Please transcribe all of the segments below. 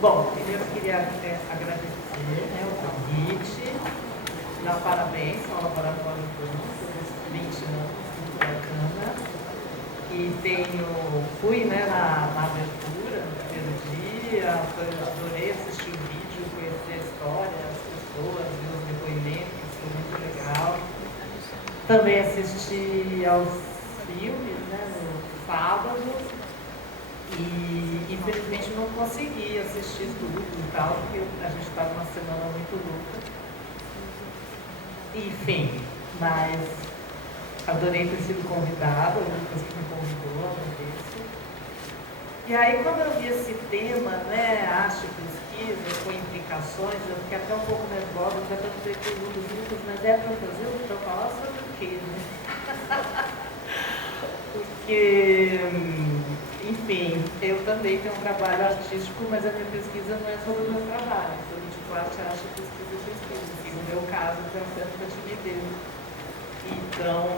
Bom, primeiro eu queria agradecer, né, o convite, dar parabéns ao Laboratório Campos por 20 anos, muito bacana. E fui, né, na abertura, no primeiro dia, adorei assistir o vídeo, conhecer a história, as pessoas, ver os depoimentos, foi muito legal. Também assisti aos filmes, né, no sábado. E infelizmente não consegui assistir tudo e tal, porque a gente está numa semana muito louca. Enfim, mas adorei ter sido convidada, o Lucas que me convidou, agradeço. E aí quando eu vi esse tema, né, arte e pesquisa, com implicações, eu fiquei até um pouco nervosa, até para dizer que o Lucas, mas é para fazer, para falar sobre o quê, né? Porque, enfim, eu também tenho um trabalho artístico, mas a minha pesquisa não é sobre o meu trabalho, é sobre tipo arte, pesquisa e pesquisa. Assim, no meu caso, tem um certo timidez. Então,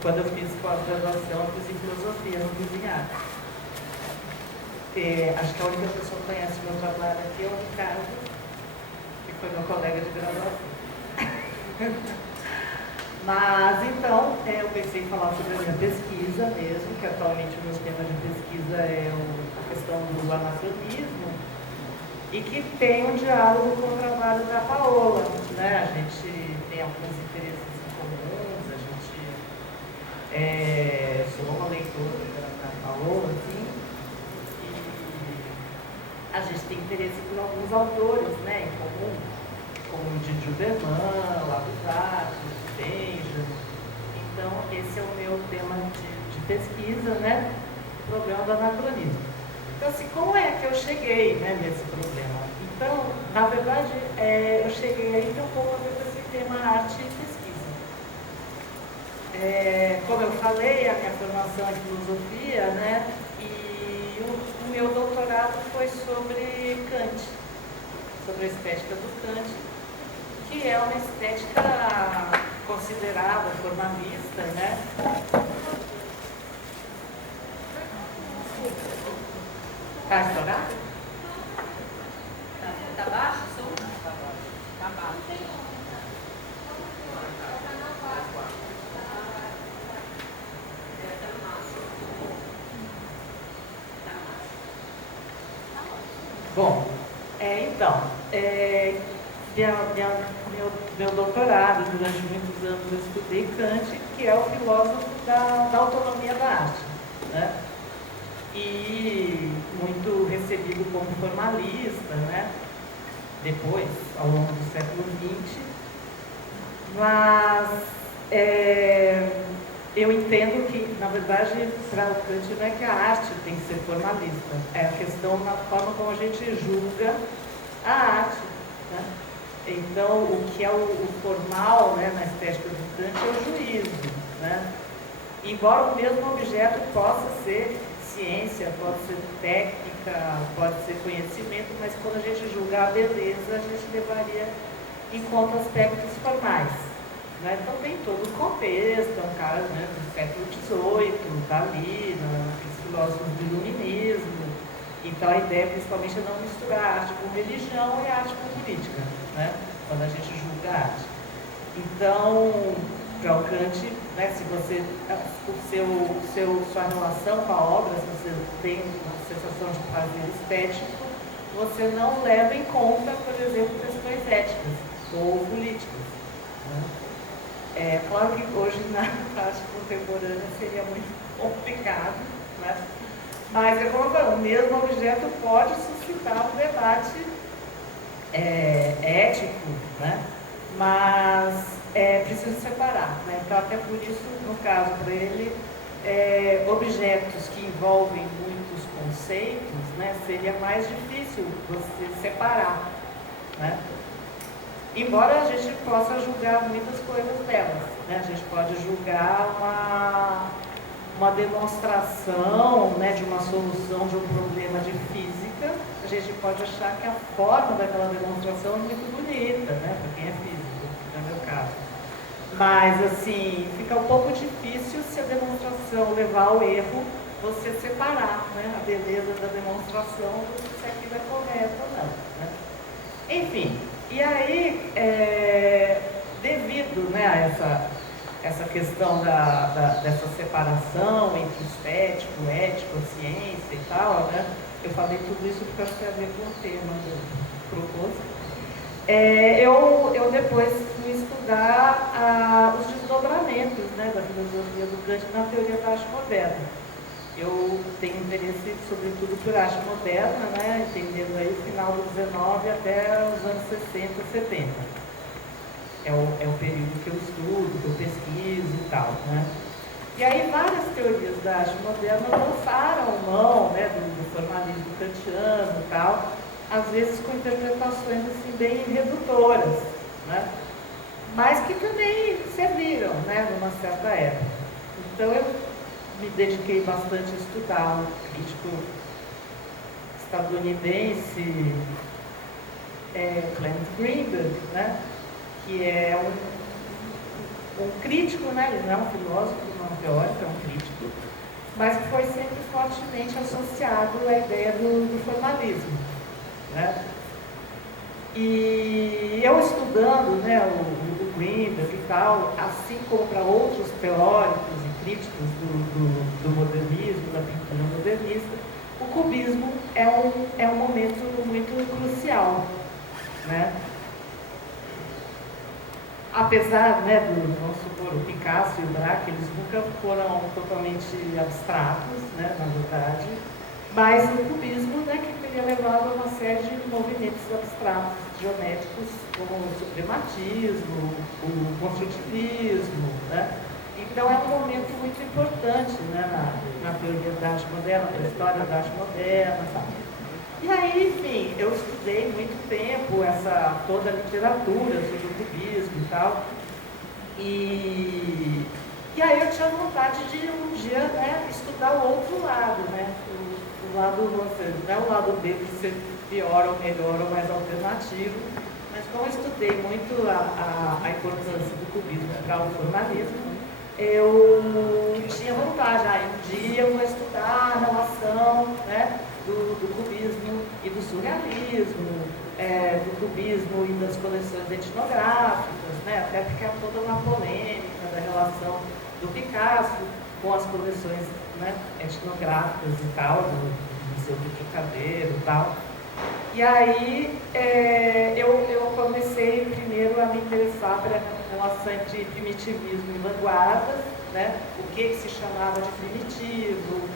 quando eu fiz pós-graduação, eu fiz em filosofia, não fiz em arte. Acho que a única pessoa que conhece o meu trabalho aqui é o Ricardo, que foi meu colega de graduação. Mas, então, eu pensei em falar sobre a minha pesquisa mesmo, que atualmente o meu tema de pesquisa é a questão do anacronismo, e que tem um diálogo com o trabalho da Paola, né? A gente tem alguns interesses em comuns, a gente sou uma leitora da Paola, assim, e a gente tem interesse por alguns autores, né, em comum, como o Didi Berman, Labusat, Benjamin. Então, esse é o meu tema de pesquisa, né? O problema do anacronismo. Então, assim, como é que eu cheguei, né, nesse problema? Então, na verdade, eu cheguei aí um pouco a ver esse tema arte e pesquisa. Como eu falei, a minha formação é filosofia, né? E o meu doutorado foi sobre Kant, sobre a estética do Kant, que é uma estética considerada formalista, né? Está estourado? Está baixo o som? Está baixo. Bom, então, meu doutorado, durante muitos anos eu estudei Kant, que é o filósofo da autonomia da arte, né? E muito recebido como formalista, né? Depois, ao longo do século XX. Mas eu entendo que, na verdade, para o Kant não é que a arte tem que ser formalista, é a questão na forma como a gente julga a arte, né? Então, o que é o formal, né, na estética do Kant é o juízo, né? Embora o mesmo objeto possa ser ciência, pode ser técnica, pode ser conhecimento, mas quando a gente julgar a beleza, a gente levaria em conta aspectos formais, né? Então tem todo o contexto, é um cara, né, do século XVIII, está ali, nos filósofos do iluminismo. Então a ideia principalmente é não misturar arte com religião e arte com política, né? Quando a gente julga a arte. Então, para o Kant, né, se você, sua relação com a obra, se você tem uma sensação de prazer estético, você não leva em conta, por exemplo, questões éticas ou políticas, né? É claro que hoje na arte contemporânea seria muito complicado, né? Mas é como eu falo, o mesmo objeto pode suscitar um debate ético, né? Mas precisa separar, né? Então, até por isso, no caso para ele, objetos que envolvem muitos conceitos, né, seria mais difícil você separar, né? Embora a gente possa julgar muitas coisas delas, né? A gente pode julgar uma demonstração, né, de uma solução de um problema de física, a gente pode achar que a forma daquela demonstração é muito bonita, né, para quem é físico, no meu caso. Mas, assim, fica um pouco difícil se a demonstração levar ao erro, você separar, né, a beleza da demonstração do se aquilo é correto ou não. Né? Enfim, e aí, devido, né, a essa questão dessa separação entre estético, ético, ciência e tal, né, eu falei tudo isso porque acho que tem a ver com o tema do propósito. Eu depois fui estudar os desdobramentos, né, da filosofia do Kant na teoria da arte moderna. Eu tenho interesse, sobretudo, por arte moderna, né, entendendo aí o final do 19 até os anos 60, 70. É o período que eu estudo, que eu pesquiso e tal, né. E aí várias teorias da arte moderna lançaram mão, né, do formalismo kantiano e tal, às vezes com interpretações assim, bem redutoras, né? Mas que também serviram, né, numa certa época. Então eu me dediquei bastante a estudar um crítico estadunidense, Clement Greenberg, né, que é um crítico, né, ele não é um filósofo, não é um teórico, é um crítico, mas que foi sempre fortemente associado à ideia do formalismo. Né? E eu estudando, né, o Greenberg e tal, assim como para outros teóricos e críticos do modernismo, da pintura modernista, o cubismo é um momento muito crucial. Né? Apesar, né, vamos supor, o Picasso e o Braque, eles nunca foram totalmente abstratos, né, na verdade, mas o cubismo, né, que teria levado a uma série de movimentos abstratos, geométricos, como o suprematismo, o construtivismo, né? Então é um momento muito importante, né, na teoria da arte moderna, na história da arte moderna. Tá? E aí, enfim, eu estudei muito tempo toda a literatura sobre o cubismo e tal. E aí eu tinha vontade de um dia, né, estudar o outro lado, né? O lado, não é o lado B de ser pior ou melhor ou mais alternativo, mas como eu estudei muito a importância do cubismo para o formalismo, eu tinha vontade, um dia eu vou estudar a relação, né, do cubismo e do surrealismo, do cubismo e das coleções etnográficas, né, até porque há toda uma polêmica da relação do Picasso com as coleções, né, etnográficas e tal, do Museu do Trocadeiro e tal. E aí eu comecei primeiro a me interessar pela relação entre primitivismo e vanguardas, né? O que se chamava de primitivo,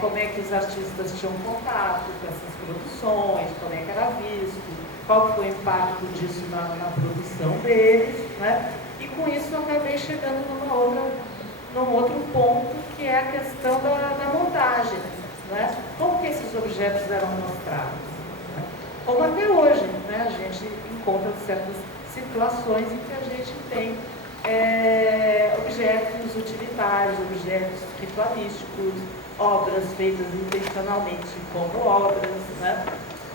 como é que os artistas tinham contato com essas produções, como é que era visto, qual foi o impacto disso na produção deles, né? E com isso eu acabei chegando num outro ponto, que é a questão da montagem, né? Como que esses objetos eram mostrados? Né? Como até hoje, né? A gente encontra certas situações em que a gente tem objetos utilitários, objetos ritualísticos, obras feitas intencionalmente como obras, né?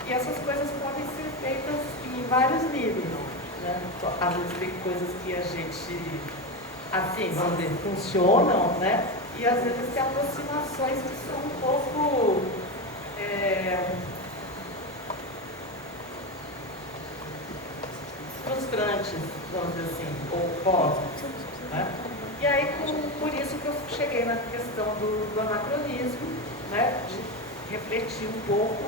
E essas coisas podem ser feitas em vários níveis, né? Às vezes tem coisas que a gente, assim, vamos dizer, funcionam, né? E às vezes tem aproximações que são um pouco frustrantes, vamos dizer assim, ou postos, né? E aí, por isso que eu cheguei na questão do anacronismo, né? De refletir um pouco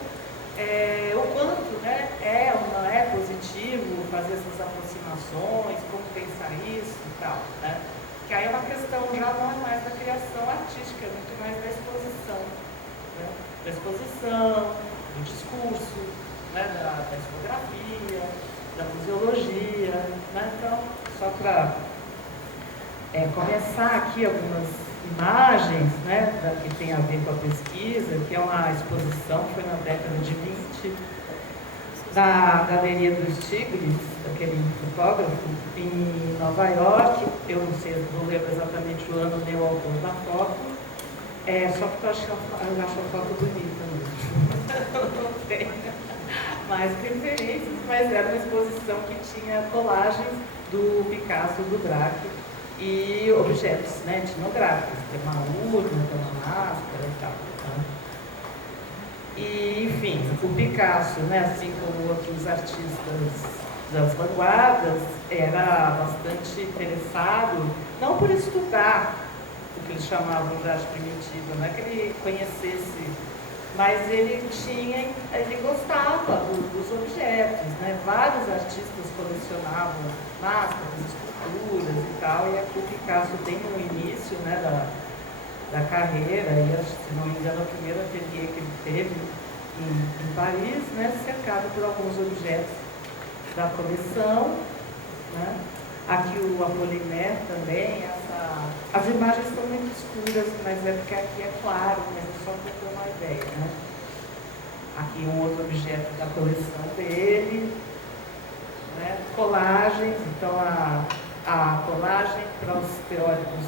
o quanto, né, ou não é positivo fazer essas aproximações, como pensar isso e tal, né? Que aí é uma questão já não é mais da criação artística, é muito mais da exposição, né? Da exposição, do discurso, né? da etnografia, da museologia, né? Então, só para começar aqui algumas imagens, né, que tem a ver com a pesquisa, que é uma exposição que foi na década de 20, da Galeria dos Tigres, daquele fotógrafo, em Nova York. Eu não sei, não lembro exatamente o ano nem o autor da foto, só porque eu acho a foto bonita mesmo. Não tem mais referências, mas era uma exposição que tinha colagens do Picasso e do Braque, e objetos, né, etnográficos, tem uma urna, tem uma máscara e tal. Né? E, enfim, o Picasso, né, assim como outros artistas das vanguardas, era bastante interessado, não por estudar o que eles chamavam de arte primitiva, não é que ele conhecesse, mas ele gostava dos objetos, né? Vários artistas colecionavam máscaras, esculturas e tal, e aqui o Picasso tem no início, né, da carreira, e se não me engano a primeira ateliê que ele teve em Paris, né, cercado por alguns objetos da coleção, né? Aqui o Apollinaire também, as imagens estão muito escuras, mas é porque aqui é claro, mas é só para ter uma ideia, né? Aqui um outro objeto da coleção dele, né? Colagens, então a colagem para os teóricos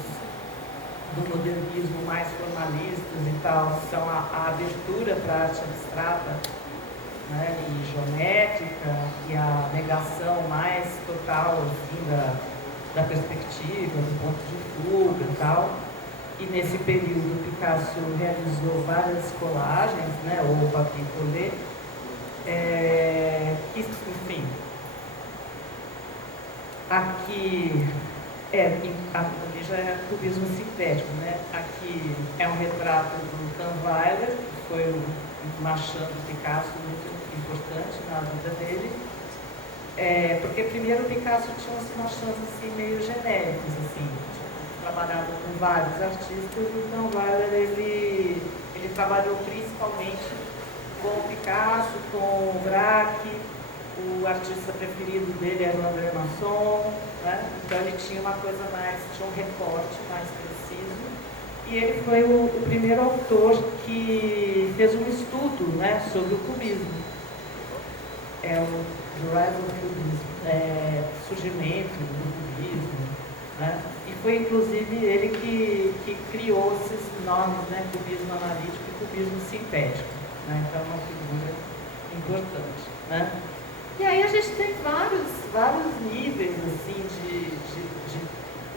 do modernismo mais formalistas e tal, são a abertura para a arte abstrata, né, e geométrica, e a negação mais total assim, da perspectiva, do ponto de fuga e tal. E nesse período Picasso realizou várias colagens, né, ou papier-collé, que, enfim, aqui ali já é cubismo sintético, né? Aqui é um retrato do Kahnweiler, que foi um marchand do Picasso muito importante na vida dele, porque primeiro o Picasso tinha uns marchands assim, meio genéricos, assim, trabalhava com vários artistas, e o Kahnweiler ele trabalhou principalmente com o Picasso, com o Braque. O artista preferido dele era o André Masson, né? Então ele tinha uma coisa mais, tinha um recorte mais preciso, e ele foi o primeiro autor que fez um estudo, né, sobre o cubismo. O Rise of Cubism, surgimento do cubismo, né? E foi inclusive ele que criou esses nomes, né, cubismo analítico e cubismo sintético, né? Então é uma figura importante, né? E aí a gente tem vários níveis assim, de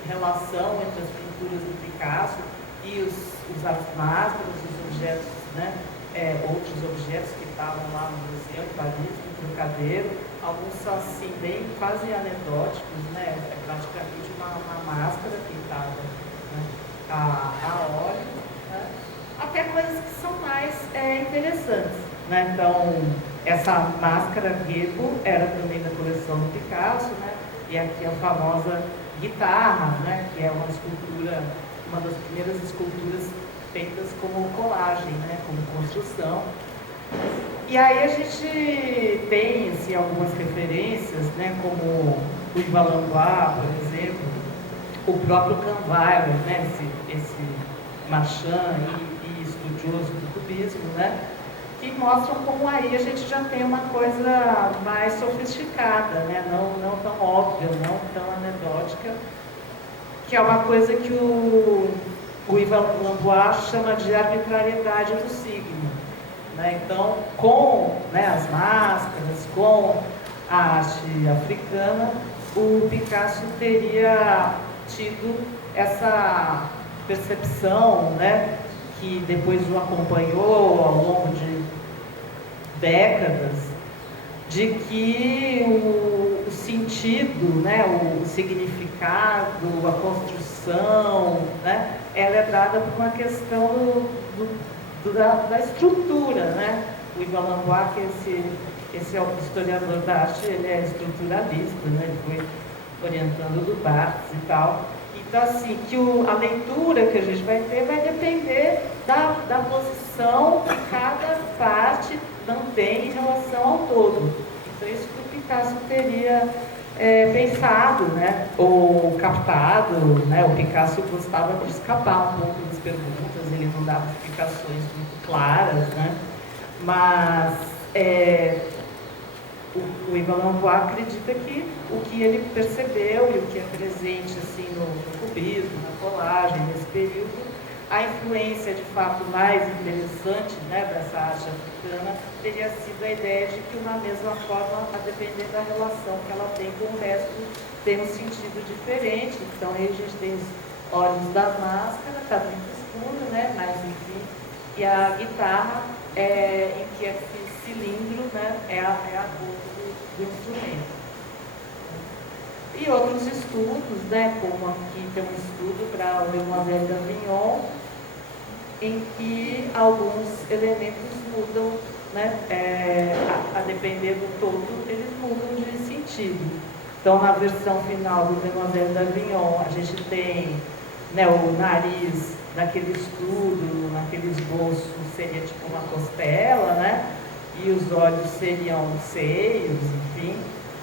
relação entre as pinturas do Picasso e as máscaras, os objetos, né? Outros objetos que estavam lá no museu em Paris, no Trocadeiro. Alguns são assim, bem quase anedóticos, né? É praticamente uma máscara pintada, né, a óleo, né? Até coisas que são mais interessantes, né? Então, essa máscara Guebo era também da coleção do Picasso, né? E aqui a famosa guitarra, né? Que é uma escultura, uma das primeiras esculturas feitas como colagem, né? Como construção. E aí a gente tem assim, algumas referências, né? Como o Yves Lambert, por exemplo, o próprio Kahnweiler, né? Esse marchand e estudioso do cubismo, né? Que mostram como aí a gente já tem uma coisa mais sofisticada, né? Não tão óbvia, não tão anedótica, que é uma coisa que o Yves Lambert chama de arbitrariedade do signo, né? Então, com, né, as máscaras, com a arte africana, o Picasso teria tido essa percepção, né, que depois o acompanhou ao longo de décadas, de que o sentido, né, o significado, a construção, né, ela é dada por uma questão da estrutura, né? O Yves Lambert, que esse é o historiador da arte, ele é estruturalista, né? Ele foi orientando do Barthes e tal. Então, assim, que a leitura que a gente vai ter vai depender da posição que cada parte mantém em relação ao todo. Então, isso que o Picasso teria pensado, né? Ou captado, né? O Picasso gostava de escapar um pouco das perguntas, ele não dava explicações muito claras, né? Mas o Yves Lambert acredita que o que ele percebeu e o que é presente assim, no cubismo, na colagem, nesse período, a influência, de fato, mais interessante, né, dessa arte africana teria sido a ideia de que, uma mesma forma, a depender da relação que ela tem com o resto, tem um sentido diferente. Então, aí a gente tem os olhos da máscara, está muito escuro, né, mas enfim, e a guitarra, em que esse cilindro, né, é a boca do instrumento. E outros estudos, né, como aqui tem um estudo para o Demoiselle d'Avignon, em que alguns elementos mudam, né, a depender do todo, eles mudam de sentido. Então, na versão final do Demoiselle d'Avignon, a gente tem, né, o nariz naquele estudo, naquele esboço, seria tipo uma costela, né, e os olhos seriam seios, enfim.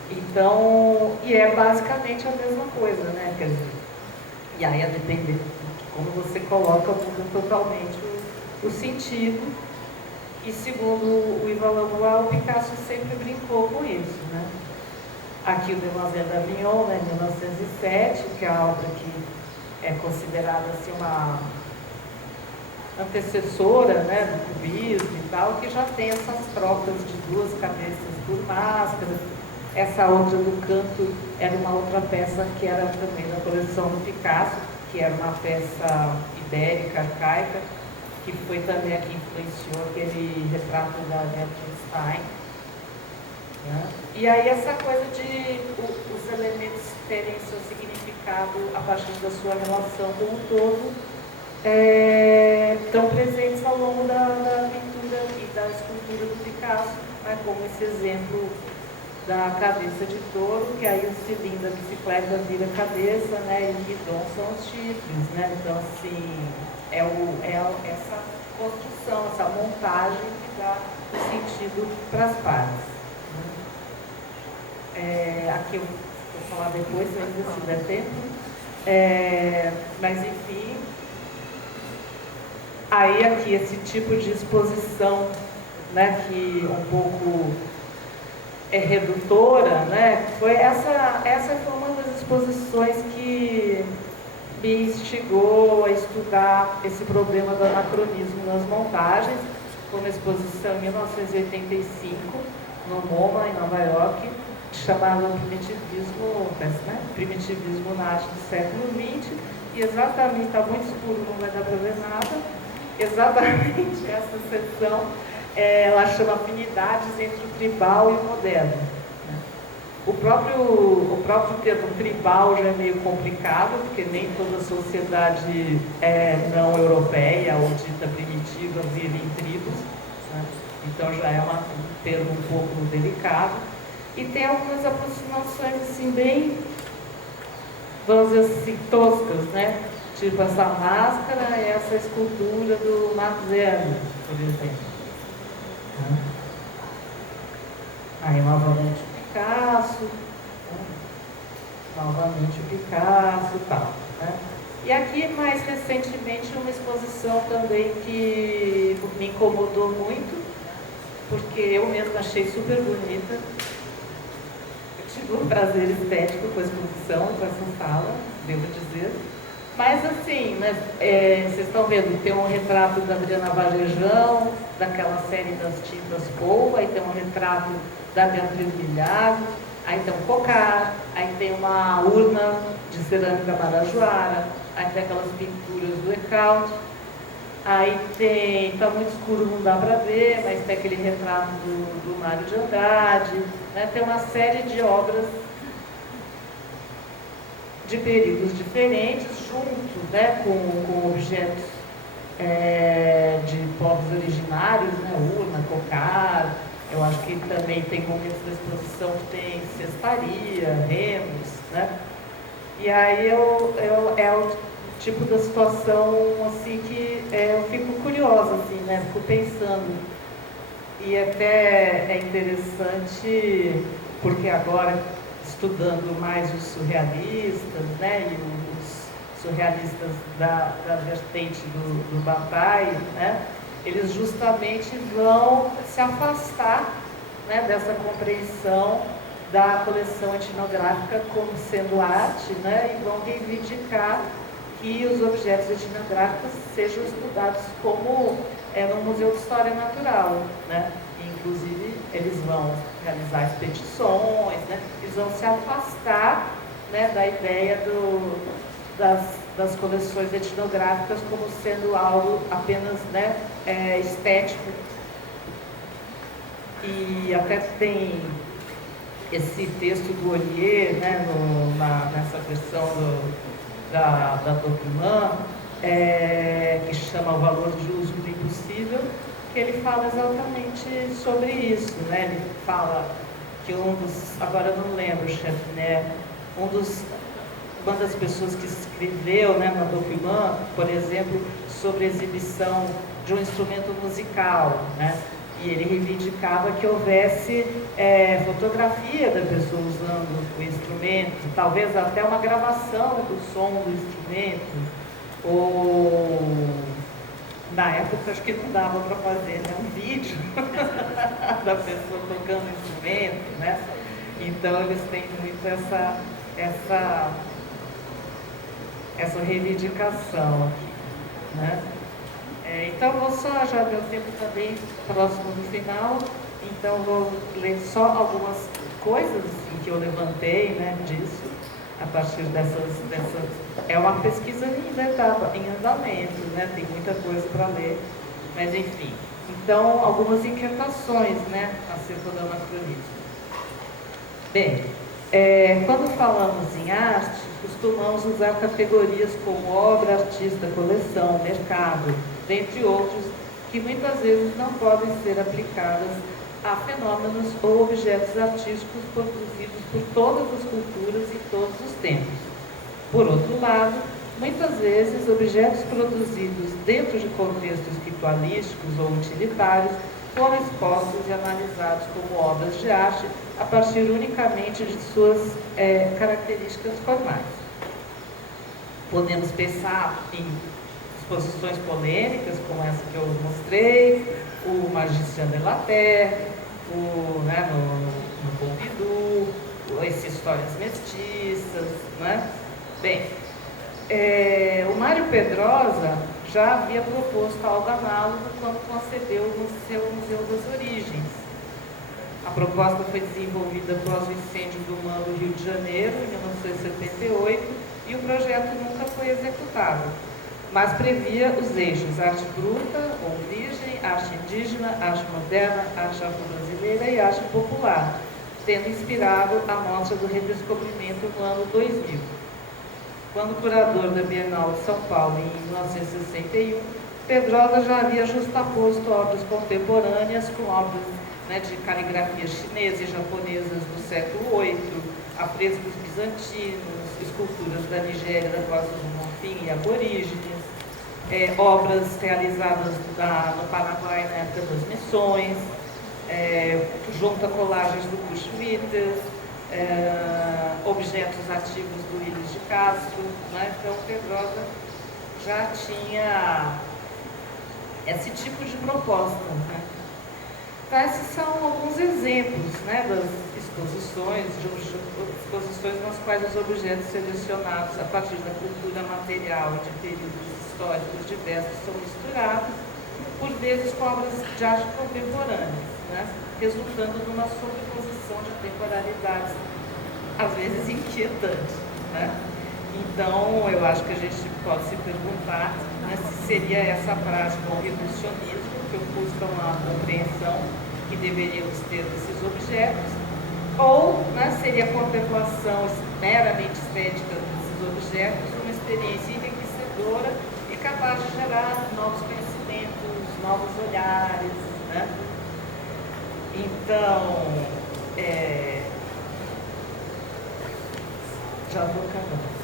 Então, e é basicamente a mesma coisa, né? Quer dizer, e aí, a depender de como você coloca, muda totalmente o sentido. E segundo o Yves Lambert, o Picasso sempre brincou com isso, né? Aqui o Demoiselle d'Avignon, né, 1907, que é a obra que é considerada assim uma antecessora, né, do cubismo e tal, que já tem essas trocas de duas cabeças por máscara. Essa outra do canto era uma outra peça que era também da coleção do Picasso, que era uma peça ibérica, arcaica, que foi também a que influenciou aquele retrato da Beatriz Stein. Né? E aí essa coisa de os elementos terem seu significado a partir da sua relação com o todo, estão presentes ao longo da pintura e da escultura do Picasso, né? Como esse exemplo da cabeça de touro, que aí o cilindro da bicicleta vira cabeça, né, e o guidão são os chifres, né? Então, assim, essa construção, essa montagem que dá o sentido para as partes. Aqui eu vou falar depois, se der tempo. Mas, enfim, aí aqui esse tipo de exposição, né, que um pouco redutora, né? Essa foi uma das exposições que me instigou a estudar esse problema do anacronismo nas montagens. Foi uma exposição em 1985, no MoMA, em Nova York, chamada Primitivismo, né? Primitivismo na arte do século XX, e exatamente, está muito escuro, não vai dar para ver nada, exatamente essa seção. Ela chama Afinidades entre o Tribal e o Moderno. O próprio termo tribal já é meio complicado, porque nem toda sociedade não europeia ou dita primitiva vive em tribos, né? Então já é um termo um pouco delicado. E tem algumas aproximações assim, bem, vamos dizer assim, toscas, né? Tipo essa máscara e essa escultura do Max Ernst, por exemplo. Aí novamente o Picasso, né? Novamente o Picasso e tal, né? E aqui mais recentemente uma exposição também que me incomodou muito, porque eu mesma achei super bonita. Eu tive um prazer estético com a exposição, com essa sala, devo dizer. Mas assim, né, vocês estão vendo, tem um retrato da Adriana Varejão, daquela série das tintas polvo, aí tem um retrato da Beatriz Milhago, aí tem um cocar, aí tem uma urna de cerâmica marajoara, aí tem aquelas pinturas do Ecaute, aí tem, está muito escuro, não dá para ver, mas tem aquele retrato do Mário de Andrade, né, tem uma série de obras de períodos diferentes, junto, né, com objetos de povos originários, né, urna, cocar. Eu acho que também tem momentos da exposição que tem cestaria, remos, né? E aí é o tipo da situação assim que eu fico curiosa, assim, né? Fico pensando. E até é interessante, porque agora, estudando mais os surrealistas, né, e os surrealistas da vertente do Bataille, né, eles justamente vão se afastar, né, dessa compreensão da coleção etnográfica como sendo arte, né, e vão reivindicar que os objetos etnográficos sejam estudados como no Museu de História Natural, né? Inclusive, eles vão realizar expedições, né? Eles vão se afastar, né, da ideia das coleções etnográficas como sendo algo apenas, né, estético. E até tem esse texto do Ollier, né, nessa versão da Document, que chama O Valor de Uso do Impossível, que ele fala exatamente sobre isso, né? Ele fala que agora eu não lembro, né, uma das pessoas que escreveu, né, na Document, por exemplo, sobre a exibição de um instrumento musical, né? E ele reivindicava que houvesse fotografia da pessoa usando o instrumento, talvez até uma gravação do som do instrumento, ou na época acho que não dava para fazer, né, um vídeo da pessoa tocando o instrumento, né? Então eles têm muito essa reivindicação aqui, né? Então vou só, já meu tempo também próximo do final, então vou ler só algumas coisas assim, que eu levantei, né, disso, a partir dessas é uma pesquisa em andamento, né, tem muita coisa para ler, mas enfim. Então, algumas inquietações, né, acerca do anacronismo. Bem, quando falamos em arte, costumamos usar categorias como obra, artista, coleção, mercado, dentre outros, que muitas vezes não podem ser aplicadas a fenômenos ou objetos artísticos produzidos por todas as culturas e todos os tempos. Por outro lado, muitas vezes objetos produzidos dentro de contextos ritualísticos ou utilitários foram expostos e analisados como obras de arte a partir unicamente de suas características formais. Podemos pensar em exposições polêmicas, como essa que eu mostrei, o Magicien de la Terre, né, no Pompidou, essas histórias mestiças, né? Bem, o Mário Pedrosa já havia proposto algo análogo quando concebeu o seu Museu das Origens. A proposta foi desenvolvida após o incêndio do MAN do Rio de Janeiro, em 1978, e o projeto nunca foi executado, mas previa os eixos arte bruta ou virgem, arte indígena, arte moderna, arte afro-brasileira e arte popular, tendo inspirado a mostra do redescobrimento no ano 2000. Quando curador da Bienal de São Paulo, em 1961, Pedrosa já havia justaposto obras contemporâneas com obras, né, de caligrafia chinesa e japonesas do século VIII, afrescos bizantinos, esculturas da Nigéria, da Costa do Marfim e aborígenes, obras realizadas no Paraguai na época das missões, junto a colagens do Pusch-Witters, objetos ativos do Willis de Castro, né? Então Pedrosa já tinha esse tipo de proposta, né? Então, esses são alguns exemplos, né, das exposições nas quais os objetos selecionados a partir da cultura material e de períodos históricos diversos são misturados, por vezes com obras de arte contemporâneas, né, resultando numa sobreposição de temporalidades, às vezes inquietantes, né? Então, eu acho que a gente pode se perguntar, né, se seria essa prática um reducionismo que busca uma compreensão que deveríamos ter desses objetos, ou, né, seria a contemplação meramente estética desses objetos uma experiência enriquecedora e capaz de gerar novos conhecimentos, novos olhares, né? Então, já vou acabando.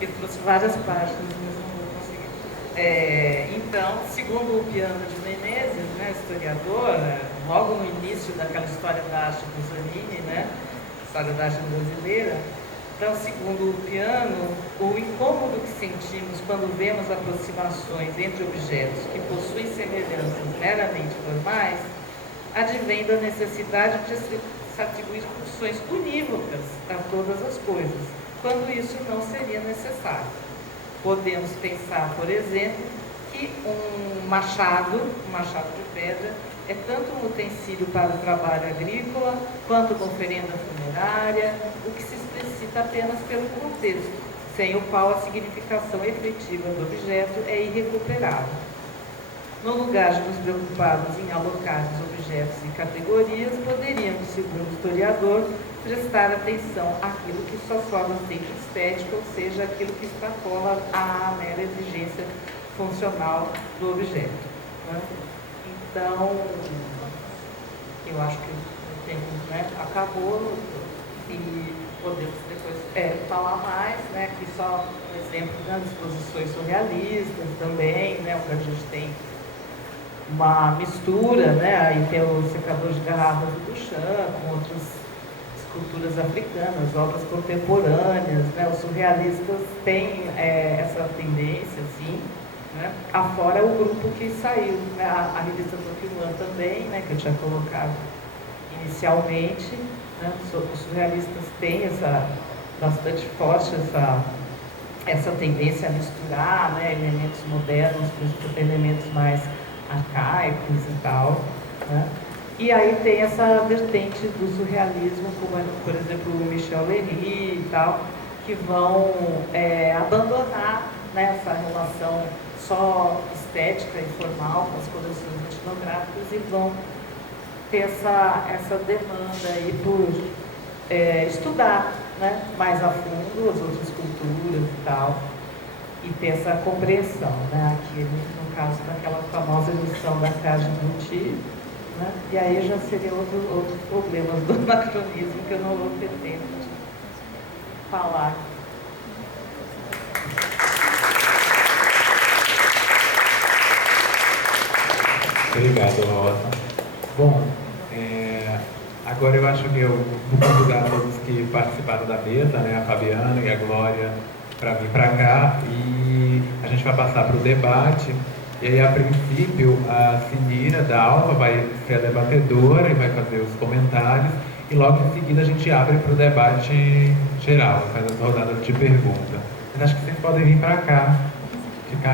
Eu trouxe várias páginas, mas não vou conseguir. Então, segundo o Piano de Menezes, né, historiador, logo no início daquela história da arte do Zanini, né, história da arte brasileira, então, segundo o Piano, o incômodo que sentimos quando vemos aproximações entre objetos que possuem semelhanças meramente formais advém da necessidade de se atribuir funções unívocas a todas as coisas, quando isso não seria necessário. Podemos pensar, por exemplo, que um machado de pedra, é tanto um utensílio para o trabalho agrícola, quanto uma oferenda funerária, o que se explicita apenas pelo contexto, sem o qual a significação efetiva do objeto é irrecuperável. No lugar de nos preocuparmos em alocar os objetos em categorias, poderíamos, segundo o historiador, prestar atenção àquilo que sua forma tem estética, ou seja, aquilo que extrapola a mera exigência funcional do objeto, né? Então, eu acho que o tempo, né, acabou e podemos depois falar mais, né? Aqui só um exemplo das exposições surrealistas também, né? Onde a gente tem uma mistura, né? Aí tem o secador de garrafas do Duchamp, com outras esculturas africanas, obras contemporâneas, né? Os surrealistas têm essa tendência, assim, né? Afora o grupo que saiu, né? A revista Tokyo também, né? Que eu tinha colocado inicialmente, né? Os surrealistas têm bastante forte essa tendência a misturar, né? Elementos modernos com elementos mais arcaicos e tal, né? E aí tem essa vertente do surrealismo, como, por exemplo, o Michel Léry e tal, que vão abandonar, né, essa relação só estética e formal com as coleções etnográficas e vão ter essa demanda aí por estudar, né, mais a fundo as outras culturas e tal, e ter essa compreensão, né? Aqui no caso daquela famosa edição da Cage Gucci, né? E aí já seria outros problemas do anacronismo que eu não vou ter tempo de falar. Obrigado, Rosa. Bom, agora eu acho que eu vou convidar todos que participaram da mesa, né, a Fabiana e a Glória, para vir para cá e a gente vai passar para o debate. E aí, a princípio, a Sinira Dalva vai ser a debatedora e vai fazer os comentários e logo em seguida a gente abre para o debate geral, faz as rodadas de pergunta. Mas acho que vocês podem vir para cá